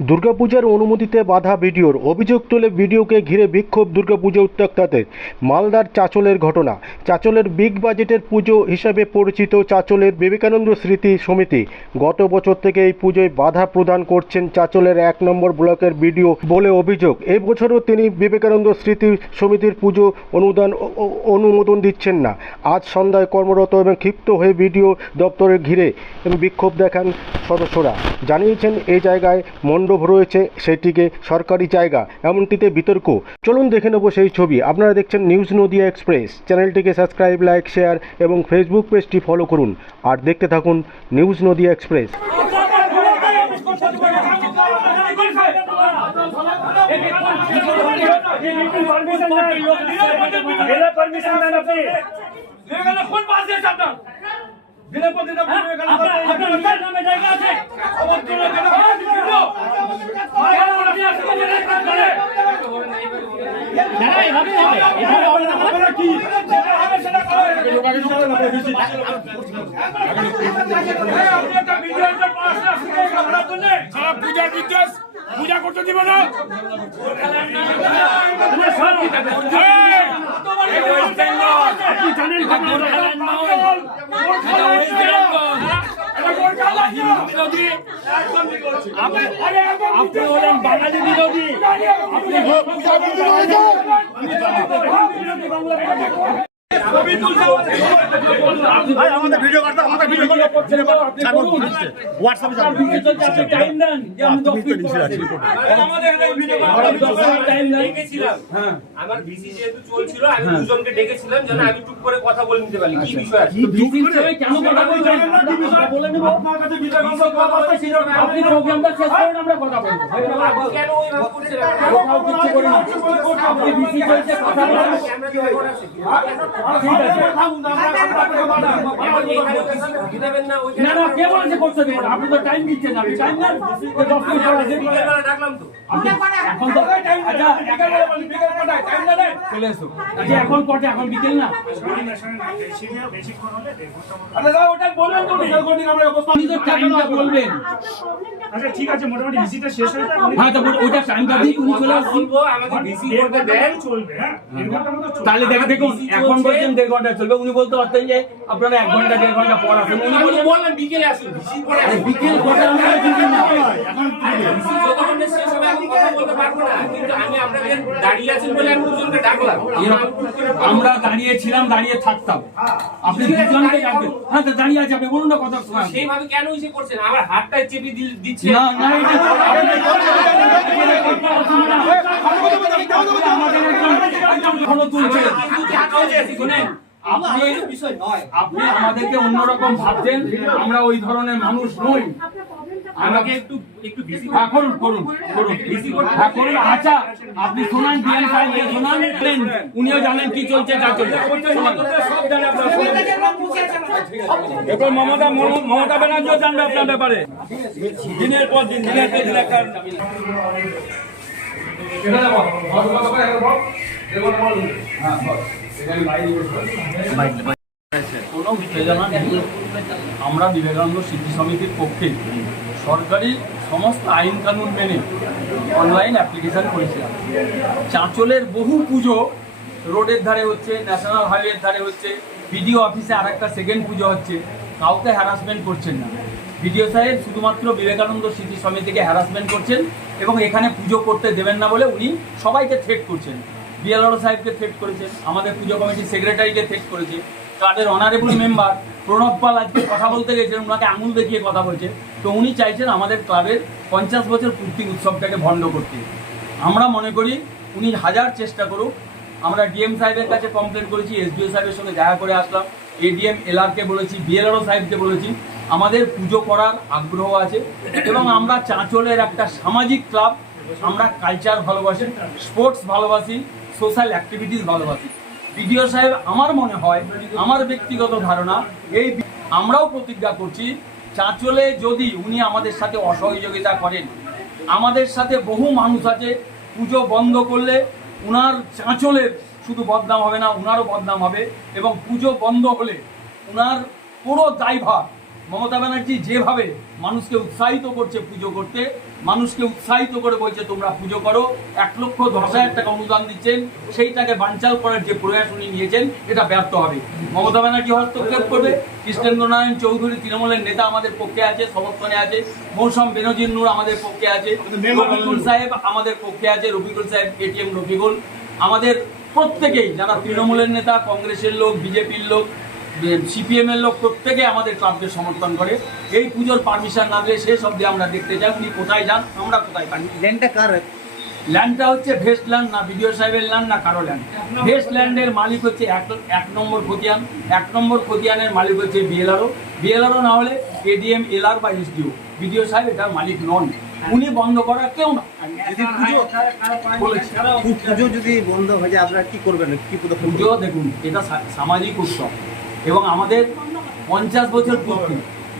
দুর্গাপূজার অনুমতিতে বাধা ভিডিওর। অভিযোগ তুলে ভিডিওকে ঘিরে বিক্ষোভ দুর্গাপুজো উত্তক্তাদের মালদার চাচলের ঘটনা। চাচলের বিগ বাজেটের পুজো হিসাবে পরিচিত চাচলের বিবেকানন্দ স্মৃতি সমিতি। গত বছর থেকে এই পুজোয় বাধা প্রদান করছেন চাচলের এক নম্বর ব্লকের ভিডিও বলে অভিযোগ। এই বছরও তিনি বিবেকানন্দ স্মৃতি সমিতির পুজো অনুদান অনুমোদন দিচ্ছেন না। আজ সন্ধ্যায় কর্মরত এবং ক্ষিপ্ত হয়ে ভিডিও দপ্তরে ঘিরে বিক্ষোভ দেখান সদস্যরা। জানিয়েছেন এই জায়গায় মণ্ডপ রয়েছে, সেটিকে সরকারি জায়গা, এমনটিতে বিতর্ক। চলুন দেখে নেব সেই ছবি। আপনারা দেখছেন নিউজ নদিয়া এক্সপ্রেস। চ্যানেলটিকে সাবস্ক্রাইব, লাইক, শেয়ার এবং ফেসবুক পেজটি ফলো করুন। আর দেখতে থাকুন নিউজ নদিয়া এক্সপ্রেস। বিনা আপনার নামে জায়গা আছে আমার জন্য কেন কেন আপনি আসলে জেলে কাজ করে আপনারা কি যেটা হবে সেটা করে এই, আপনি একটা ভিডিও একটা পাস না শুনে আপনার জন্য সারা পূজার বিদ্বেষ পূজা করতে দিবে না আপনি সব কি এই! এই ওয়েস্ট বেঙ্গল আপনি জানেন আপনি হলেন বাঙালি বিরোধী। আপনি আমাদের ভিডিও করতে আমাদের ভিডিও করতে হোয়াটসঅ্যাপে টাইম দেন যে আমি দশ মিনিট পরে আসি। আমাদের এখানে ভিডিও আমি দশ মিনিট টাইম দেন। ডেকেছিলাম। আমার ভিসি যেহেতু চলছিল আমি দুজনকে ডেকেছিলাম যেন আমি টুক করে কথা বলে নিতে পারি। কি বিষয় আছে? কেন কথা বলছেন? বলে নেব। আপনার কাছে বিবেকানন্দ কথা ছিল আপনি প্রোগ্রামটা শেষ করেন আমরা কথা বলব। কেন ওইভাবে করছেন? কোথাও কিচ্ছু করি না আপনি বিসি চলছে কথা বলেন। ক্যামেরা আপনি তো এখন কটে এখন বিকেল না বলবেন আচ্ছা ঠিক আছে মোটামুটি শেষ হয়ে ওইটা বলব তাহলে দেখা দেখুন, এখন বলছেন দেড় ঘণ্টা চলবে উনি বলতে পারতেন যে আপনারা এক ঘণ্টা দেড় ঘণ্টা পর আসুন উনি বললেন বিকেলে আসুন বিকেল কটা আমরা দাঁড়িয়ে থাকতাম আপনি দুজনকে ডাকবেন হ্যাঁ দাঁড়িয়ে আপনি বলুন না কথা শোনান সেইভাবে কেন ইসে করছেন আমার হাতটা চেপে দিচ্ছে না না আমাদের একজন তুলছে শুনেন আপনি আপনি আমাদেরকে অন্যরকম ভাবছেন আমরা ওই ধরনের মানুষ নই। আমাকে একটু একটু ভিসি হ্যাঁ করুন করুন করুন। হ্যাঁ করুন। আচ্ছা আপনি শোনান ডিএম সাহেব উনিও জানেন কি চলছে যা চলছে। শোনান। এরপর মমতা মম- মমতা ব্যানার্জিও জানবে আপনার ব্যাপারে। দিনের পর দিন দিনের পর দিন একটা আমরা বিবেকানন্দ স্মৃতি সমিতির পক্ষে সরকারি সমস্ত আইন কানুন মেনে অনলাইন অ্যাপ্লিকেশন করেছিলাম। চাঁচলের বহু পুজো রোডের ধারে হচ্ছে ন্যাশনাল হাইওয়ের ধারে হচ্ছে বিডিও অফিসে আর একটা সেকেন্ড পুজো হচ্ছে, কাউকে হ্যারাসমেন্ট করছেন না। বিডিও সাহেব শুধুমাত্র বিবেকানন্দ স্মৃতি সমিতিকে হ্যারাসমেন্ট করছেন এবং এখানে পুজো করতে দেবেন না বলে উনি সবাইকে থ্রেট করছেন। বিএলআর সাহেবকে থ্রেট করেছেন, আমাদের পুজো কমিটির সেক্রেটারিকে থ্রেট করেছে ক্লাবের অনারেবল মেম্বার প্রণব পাল আজকে কথা বলতে গেছেন ওনাকে আঙুল দেখিয়ে কথা বলছে। তো উনি চাইছেন আমাদের ক্লাবের পঞ্চাশ বছর পূর্তি উৎসবটাকে ভণ্ড করতে। আমরা মনে করি উনি হাজার চেষ্টা করুক। আমরা ডিএম সাহেবের কাছে কমপ্লেন করেছি এসডিও সাহেবের সঙ্গে দেখা করে আসলাম। এডিএম এলআরকে বলেছি বিএলআরও সাহেবকে বলেছি আমাদের পুজো করার আগ্রহ আছে এবং আমরা চাঁচলের একটা সামাজিক ক্লাব, আমরা কালচার ভালোবাসি স্পোর্টস ভালোবাসি সোশ্যাল অ্যাক্টিভিটিস ভালোবাসি। বিডিও সাহেব, আমার মনে হয়, আমার ব্যক্তিগত ধারণা, এই আমরাও প্রতিজ্ঞা করছি, চাঁচলে যদি উনি আমাদের সাথে অসহযোগিতা করেন, আমাদের সাথে বহু মানুষ আছে, পুজো বন্ধ করলে উনার চাঁচলের শুধু বদনাম হবে না, উনারও বদনাম হবে এবং পুজো বন্ধ হলে উনার পুরো দায়ভার মমতা ব্যানার্জি যেভাবে মানুষকে উৎসাহিত করছে পুজো করতে মানুষকে উৎসাহিত করে বলছে তোমরা পুজো করো। এক লক্ষ দশ হাজার টাকা অনুদান দিচ্ছেন। সেইটাকে বানচাল করার যে প্রয়াস উনি নিয়েছেন এটা ব্যর্থ হবে। মমতা ব্যানার্জি হস্তক্ষেপ করবে। কৃষ্ণেন্দ্র নারায়ণ চৌধুরী তৃণমূলের নেতা আমাদের পক্ষে আছে সমর্থনে আছে। মৌসম বেনজির নূর আমাদের পক্ষে আছে। রফিকুল সাহেব আমাদের পক্ষে আছে রফিকুল সাহেব এটিএম রফিকুল। আমাদের প্রত্যেকেই যারা তৃণমূলের নেতা কংগ্রেসের লোক বিজেপির লোক সিপিএম এর লোক প্রত্যেকে আমাদের ক্লাবকে সমর্থন করে এই পুজোর পারমিশন না দিলে শেষ অবধি আমরা দেখতে চাই উনি কোথায় যান আমরা কোথায় থাকি ল্যান্ডটা কার ল্যান্ডটা হচ্ছে ভেস্ট ল্যান্ড না বিডিও সাহেবের ল্যান্ড না কারও ল্যান্ড ভেস্ট ল্যান্ডের মালিক হচ্ছে এক এক নম্বর খতিয়ান এক নম্বর খতিয়ানের মালিক হচ্ছে বিএলআরও বিএলআরও না হলে এডিএম এলআর বা এসডিও বিডিও সাহেব এটার মালিক নন উনি বন্ধ করার কেউ না যদি পুজো যদি বন্ধ হয়ে যায় আপনারা কি করবেন কি পুজো দেখুন এটা সামাজিক উৎসব এবং আমাদের পঞ্চাশ বছর পূর্তি।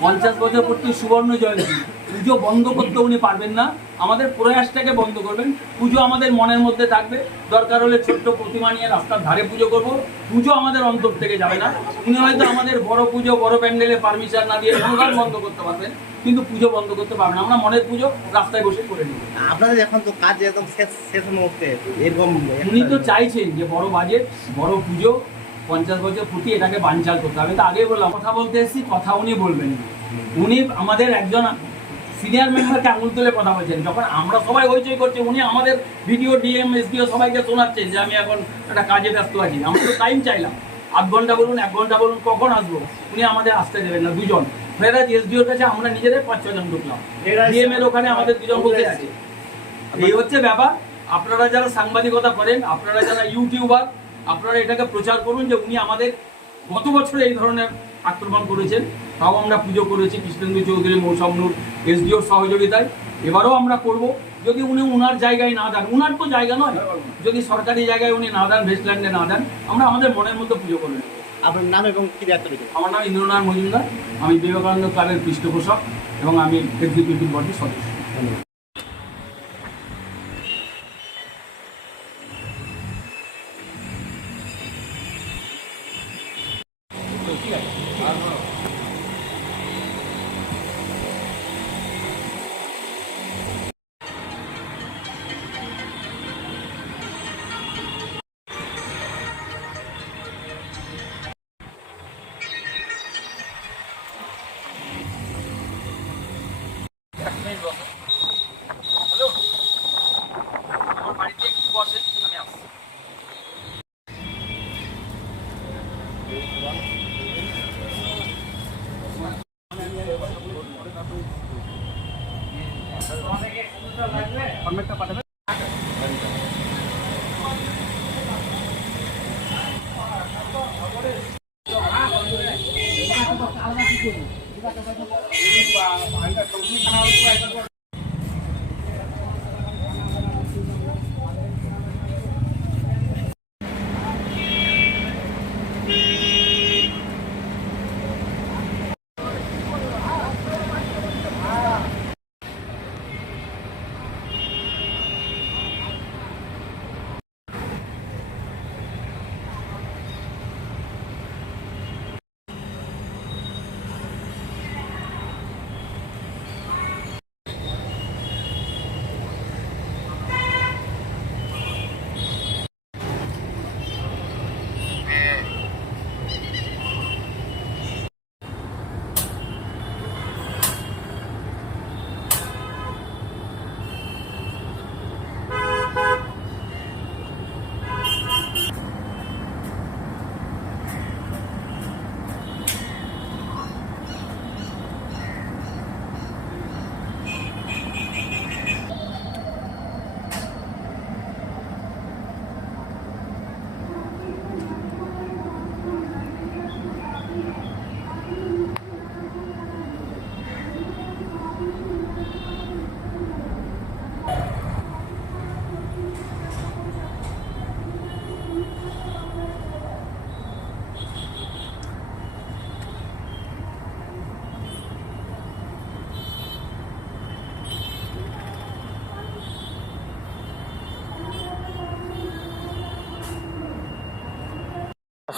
পঞ্চাশ বছর পূর্তি সুবর্ণ জয়ন্তী। পুজো বন্ধ করতে উনি পারবেন না। আমাদের প্রয়াসটাকে বন্ধ করবেন। পুজো আমাদের মনের মধ্যে থাকবে। দরকার হলে ছোট্ট প্রতিমা নিয়ে রাস্তার ধারে পুজো করব। পুজো আমাদের অন্তর থেকে যাবে না। উনি হয়তো আমাদের বড় পুজো বড় প্যান্ডেলে পারমিশন না দিয়ে অনুদান বন্ধ করতে পারবেন। কিন্তু পুজো বন্ধ করতে পারবেন। আমরা মনের পুজো রাস্তায় বসে করে নেব। আপনাদের এখন তো কাজ একদম শেষ শেষ মুহূর্তে। এরকম উনি তো চাইছেন যে বড় বাজেট বড় পুজো পঞ্চাশ বছর ফুটি এটাকে বানচাল করতে হবে। তো আগেই বললাম কথা বলতে এসেছি কথা উনি বলবেন উনি আমাদের একজন সিনিয়র মেম্বারকে আঙুল তুলে কথা বলছেন। যখন আমরা সবাই হইচই করছি উনি আমাদের ভিডিও ডিএম এসডিও সবাইকে শোনাচ্ছেন যে আমি এখন একটা কাজে ব্যস্ত আছি। আমরা তো টাইম চাইলাম। আধ ঘণ্টা বলুন এক ঘণ্টা বলুন কখন আসব? উনি আমাদের আসতে দেবেন না দুজন। ফেরাজ এসডিওর কাছে আমরা নিজেদের পাঁচ ছজন ঢুকলাম। ডিএম এর ওখানে আমাদের দুজন বসে আছে। এই হচ্ছে ব্যাপার। আপনারা যারা সাংবাদিকতা করেন আপনারা যারা ইউটিউবার আপনারা এটাকে প্রচার করুন যে উনি আমাদের গত বছর এই ধরনের আক্রমণ করেছেন তাও আমরা পুজো করেছি কৃষ্ণেন্দু চৌধুরী মৌসম্নুর এসডিওর সহযোগিতায়। এবারও আমরা করব যদি উনি উনার জায়গায় না দেন উনার তো জায়গা নয় যদি সরকারি জায়গায় উনি না দেন ভেস্টল্যান্ডে না দেন আমরা আমাদের মনের মধ্যে পুজো করবেন আপনার নাম এবং কি আমার নাম ইন্দ্রনাথ মজুমদার আমি বিবেকানন্দ ক্লাবের পৃষ্ঠপোষক এবং আমি এক্সিকিউটিভ বডির সদস্য। লাগবে।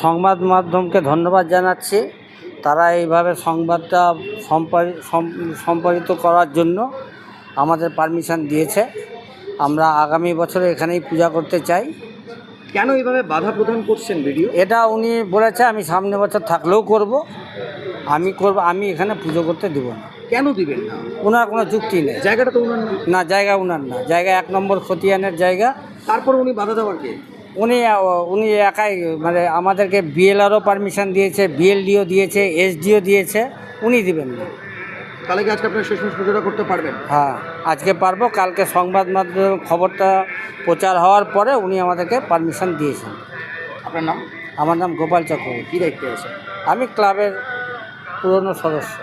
সংবাদ মাধ্যমকে ধন্যবাদ জানাচ্ছি। তারা এইভাবে সংবাদটা সম্পাদিত করার জন্য আমাদের পারমিশন দিয়েছে। আমরা আগামী বছরে এখানেই পূজা করতে চাই। কেন এইভাবে বাধা প্রদান করছেন ভিডিও এটা উনি বলেছে আমি সামনে বছর থাকলেও করব। আমি করব আমি এখানে পুজো করতে দেব না। কেন দিবেন না? ওনার কোনো যুক্তি নেই। জায়গাটা তো উনার না। জায়গা উনার না। জায়গা এক নম্বর খতিয়ানের জায়গা। তারপর উনি বাধা দেওয়ার কে? উনি উনি একাই মানে আমাদেরকে বিএলআরও পারমিশন দিয়েছে বিএলডিও দিয়েছে এসডিও দিয়েছে উনি দিবেন না। তাহলে কি আজকে আপনার শেষমেশ পুজোটা করতে পারবেন? হ্যাঁ আজকে পারব কালকে সংবাদ মাধ্যমে খবরটা প্রচার হওয়ার পরে উনি আমাদেরকে পারমিশন দিয়েছেন। আপনার নাম? আমার নাম গোপাল চক্রবর্তী। কি দায়িত্বে আছে আমি ক্লাবের পুরনো সদস্য।